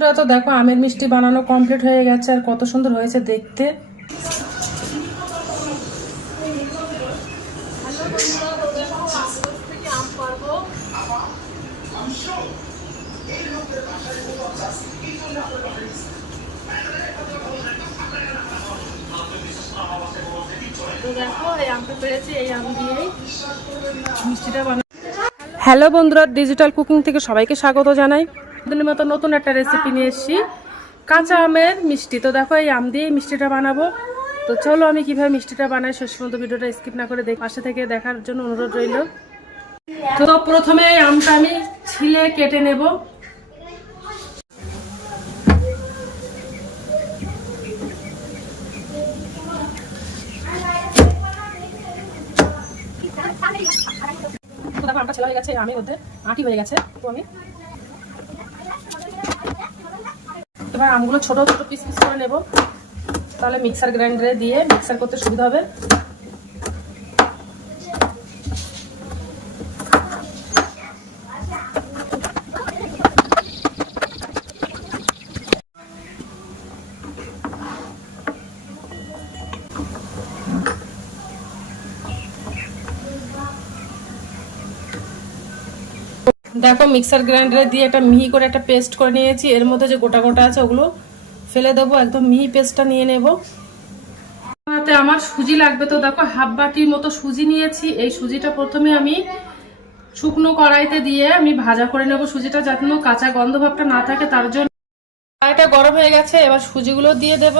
বন্ধুরা তো দেখো আমের মিষ্টি বানানো কমপ্লিট হয়ে গেছে আর কত সুন্দর হয়েছে দেখতে। হ্যালো বন্ধুরা ডিজিটাল কুকিং থেকে সবাইকে স্বাগত জানাই। দিনের মতো নতুন একটা রেসিপি নিয়ে এসেছি। কাঁচা আমের মিষ্টি। তো দেখো এই আম দিয়ে মিষ্টিটা বানাবো। তো চলো আমি কীভাবে মিষ্টিটা বানাই শেষ পর্যন্ত ভিডিওটা স্কিপ না করে দেখ পাশে থেকে দেখার জন্য অনুরোধ রইল। তো প্রথমে আমটা আমি ছিলে কেটে নেব। আমটা ছেলা হয়ে গেছে হয়ে গেছে। তো আমি এবার আমগুলো ছোট ছোট পিস পিস করে নেব। তাহলে মিক্সার গ্রাইন্ডারে দিয়ে মিক্সার করতে সুবিধা হবে। দেখো মিক্সার গ্রাইন্ডারে দিয়ে একটা মিহি করে একটা পেস্ট করে নিয়েছি। এর মধ্যে যে গোটা গোটা আছে ওগুলো ফেলে দেবো, একদম মিহি পেস্টটা নিয়ে নেব। তাতে আমার সুজি লাগবে তো, দেখো হাফ বাটির মতো সুজি নিয়েছি। এই সুজিটা প্রথমে আমি শুকনো কড়াইতে দিয়ে আমি ভাজা করে নেব সুজিটা যাতে কাঁচা গন্ধ ভাবটা না থাকে, তার জন্য কড়াইটা গরম হয়ে গেছে, এবার সুজিগুলো দিয়ে দেব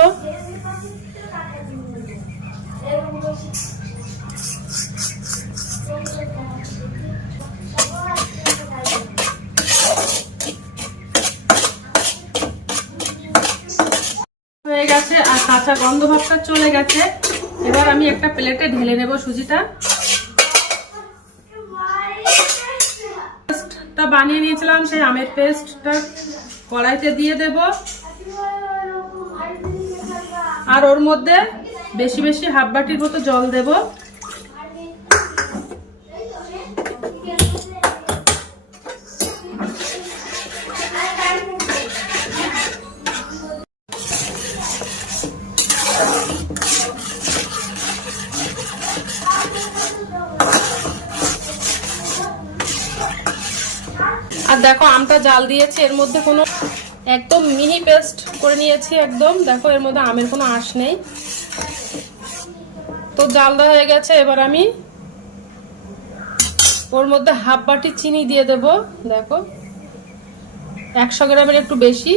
হয়ে গেছে আর কাঁচা গন্ধ ভাবটা চলে গেছে। এবার আমি একটা প্লেটে ঢেলে নেব সুজিটা। পেস্টটা বানিয়ে নিয়েছিলাম, সেই আমের পেস্টটা কড়াইতে দিয়ে দেব। আর ওর মধ্যে বেশি বেশি হাফ বাটির মতো জল দেব। আর দেখো, আমটা জাল দিয়েছি, এর মধ্যে কোনো একদম মিহি পেস্ট করে নিয়েছি একদম। দেখো, এর মধ্যে আমের কোনো আঁশ নেই। তো জাল দেওয়া হয়ে গেছে, এবার আমি ওর মধ্যে হাফ বাটি চিনি দিয়ে দেব। দেখো, একশো গ্রামের একটু বেশি।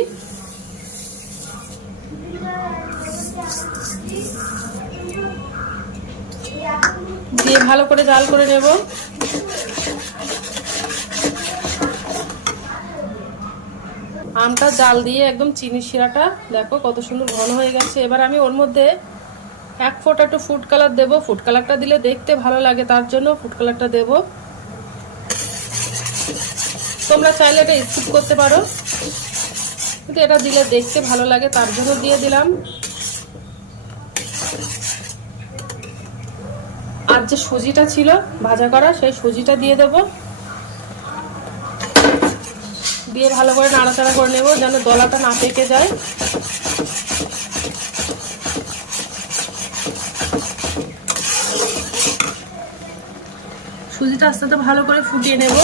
দিয়ে ভালো করে জাল করে নেব। আমটা জাল দিয়ে একদম চিনি শিরাটা, দেখো কত সুন্দর ঘন হয়ে গেছে। এবার আমি ওর মধ্যে এক ফোঁটা একটু ফুড কালার দেবো। ফুড কালারটা দিলে দেখতে ভালো লাগে, তার জন্য ফুড কালারটা দেবো। তোমরা চাইলে এটা স্কিপ করতে পারো। কিন্তু এটা দিলে দেখতে ভালো লাগে, তার জন্য দিয়ে দিলাম। আর যে সুজিটা ছিল ভাজা করা, সেই সুজিটা দিয়ে দেবো। দিয়ে ভালো করে নাড়াচাড়া করে নেব যেন দলাটা না পেকে যায়। সুজিটা আস্তে আস্তে ভালো করে ফুটিয়ে নেব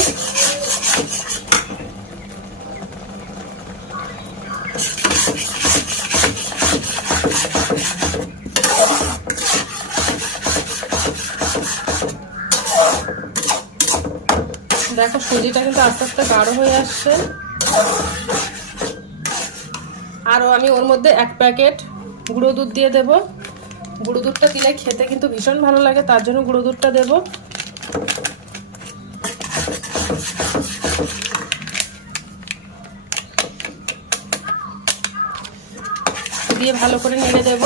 দেখো সুজিটা কিন্তু আস্তে আস্তে গাঢ় হয়ে আসছে। আরও আমি ওর মধ্যে এক প্যাকেট গুঁড়ো দুধ দিয়ে দেব। গুঁড়ো দুধটা দিলে খেতে কিন্তু ভীষণ ভালো লাগে, তার জন্য গুঁড়ো দুধটা দেব। দিয়ে ভালো করে নেড়ে দেব।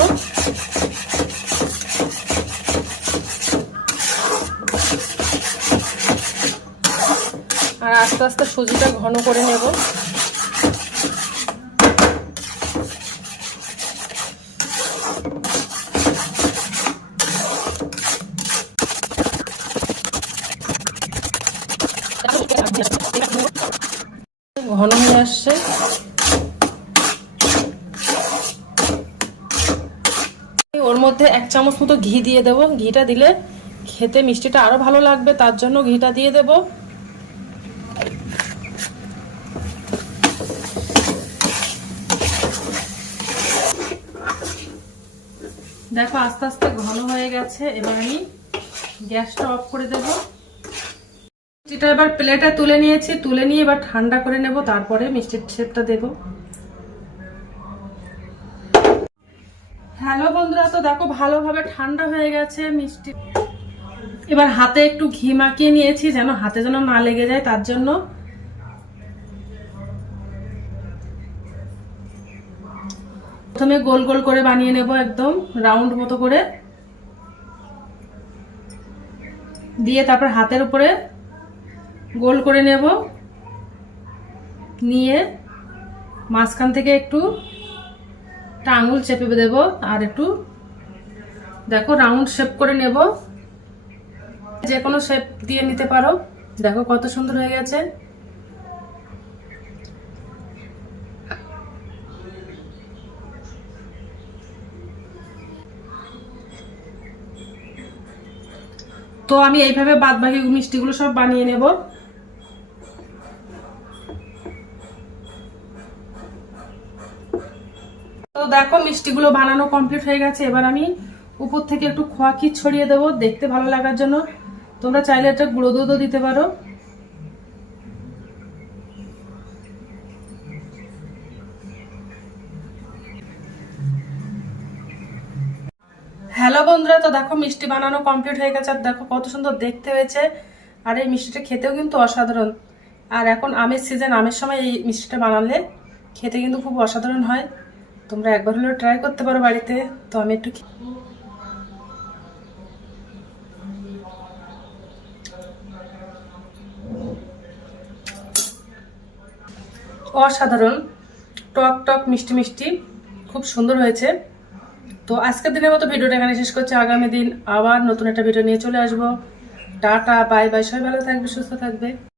আর আস্তে আস্তে সুজিটা ঘন করে নেব। ঘন হয়ে আসছে। ওর মধ্যে এক চামচ মতো ঘি দিয়ে দেবো। ঘিটা দিলে খেতে মিষ্টিটা আরও ভালো লাগবে, তার জন্য ঘিটা দিয়ে দেবো। দেখো, আস্তে আস্তে ঘন হয়ে গেছে। এবার আমি গ্যাসটা অফ করে দেব। মিষ্টিটা এবার প্লেটে তুলে নিয়েছি। তুলে নিয়ে এবার ঠান্ডা করে নেব। তারপরে মিষ্টির শেপটা দেব। হ্যালো বন্ধুরা, তো দেখো, ভালোভাবে ঠান্ডা হয়ে গেছে মিষ্টি। এবার হাতে একটু ঘি মাখিয়ে নিয়েছি, যেন হাতে যেন না লেগে যায়, তার জন্য প্রথমে গোল গোল করে বানিয়ে নেব একদম রাউন্ড মতো করে। দিয়ে তারপর হাতের উপরে গোল করে নেব। নিয়ে মাঝখান থেকে একটু একটা আঙুল চেপে দেব আর একটু, দেখো রাউন্ড শেপ করে নেব। যে কোনো শেপ দিয়ে নিতে পারো। দেখো কত সুন্দর হয়ে গেছে। তো আমি এইভাবে বাদ বাকি মিষ্টিগুলো সব বানিয়ে নেব। তো দেখো মিষ্টিগুলো বানানো কমপ্লিট হয়ে গেছে। এবার আমি উপর থেকে একটু খোয়া কি ছড়িয়ে দেবো। দেখতে ভালো লাগার জন্য। তোমরা চাইলে একটা গুঁড়ো দুধও দিতে পারো। হ্যালো বন্ধুরা, তো দেখো মিষ্টি বানানো কমপ্লিট হয়ে গেছে। আর দেখো কত সুন্দর দেখতে হয়েছে। আর এই মিষ্টিটা খেতেও কিন্তু অসাধারণ। আর এখন আমের সিজন আমের সময় এই মিষ্টিটা বানালে খেতে কিন্তু খুব অসাধারণ হয়। তোমরা একবার হলেও ট্রাই করতে পারো বাড়িতে। তো আমি একটু অসাধারণ। টক টক মিষ্টি মিষ্টি। খুব সুন্দর হয়েছে। তো আজকের দিনের মতো ভিডিওটা এখানে শেষ করছি। আগামী দিন আবার নতুন একটা ভিডিও নিয়ে চলে আসব। টাটা, বাই বাই, সবাই ভালো থাকবে, সুস্থ থাকবে।